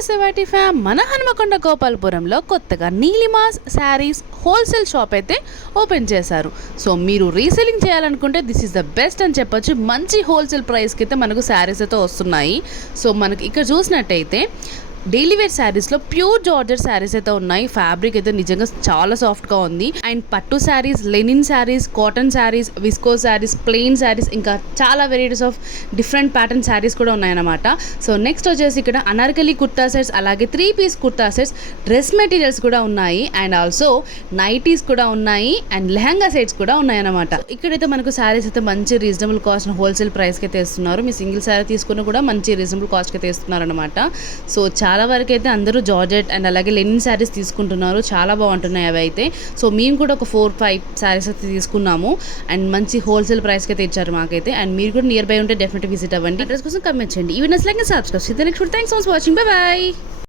నమస్తే వైటీ ఫ్యామ్. మన హనుమకొండ గోపాలపురంలో కొత్తగా నీలిమాస్ శారీస్ హోల్సేల్ షాప్ అయితే ఓపెన్ చేశారు. సో మీరు రీసెలింగ్ చేయాలనుకుంటే దిస్ ఈస్ ద బెస్ట్ అని చెప్పొచ్చు. మంచి హోల్సేల్ ప్రైస్కి అయితే మనకు శారీస్ అయితే వస్తున్నాయి. సో మనకి ఇక్కడ చూసినట్టయితే డైలీ వేర్ శారీస్లో ప్యూర్ జార్జెట్ శారీస్ అయితే ఉన్నాయి. ఫ్యాబ్రిక్ అయితే నిజంగా చాలా సాఫ్ట్గా ఉంది. అండ్ పట్టు saris, linen saris, cotton saris, viscose saris, plain saris, ఇంకా చాలా varieties of different pattern saris కూడా ఉన్నాయన్నమాట. సో నెక్స్ట్ వచ్చేసి ఇక్కడ అనార్కలి కుర్తా సెట్స్, అలాగే 3 piece kurta sets, dress materials కూడా ఉన్నాయి. అండ్ ఆల్సో నైటీస్ కూడా ఉన్నాయి అండ్ లెహంగా సెట్స్ కూడా ఉన్నాయన్నమాట. ఇక్కడైతే మనకు శారీస్ అయితే మంచి రీజనబుల్ కాస్ట్ హోల్సేల్ ప్రైస్కి అయితే ఇస్తున్నారు. మీ సింగిల్ శారీ తీసుకున్న కూడా మంచి రీజనబుల్ కాస్ట్కి అయితే ఇస్తున్నారు అనమాట. సో చాలా వరకు అయితే అందరూ జార్జెట్ అండ్ అలాగే లెనిన్ శారీస్ తీసుకుంటున్నారు. చాలా బాగుంటున్నాయి అవి అయితే. సో మేము కూడా ఒక 4-5 శారీస్ అయితే తీసుకున్నాము అండ్ మంచి హోల్సేల్ ప్రైస్కి అయితే ఇచ్చారు మాకైతే. అండ్ మీరు కూడా నియర్ బై ఉంటే డెఫినెట్గా విజిట్ అవ్వండి. అడ్రస్ కోసం కమెంట్ చేయండి. Even like subscribe. Thanks for watching. By.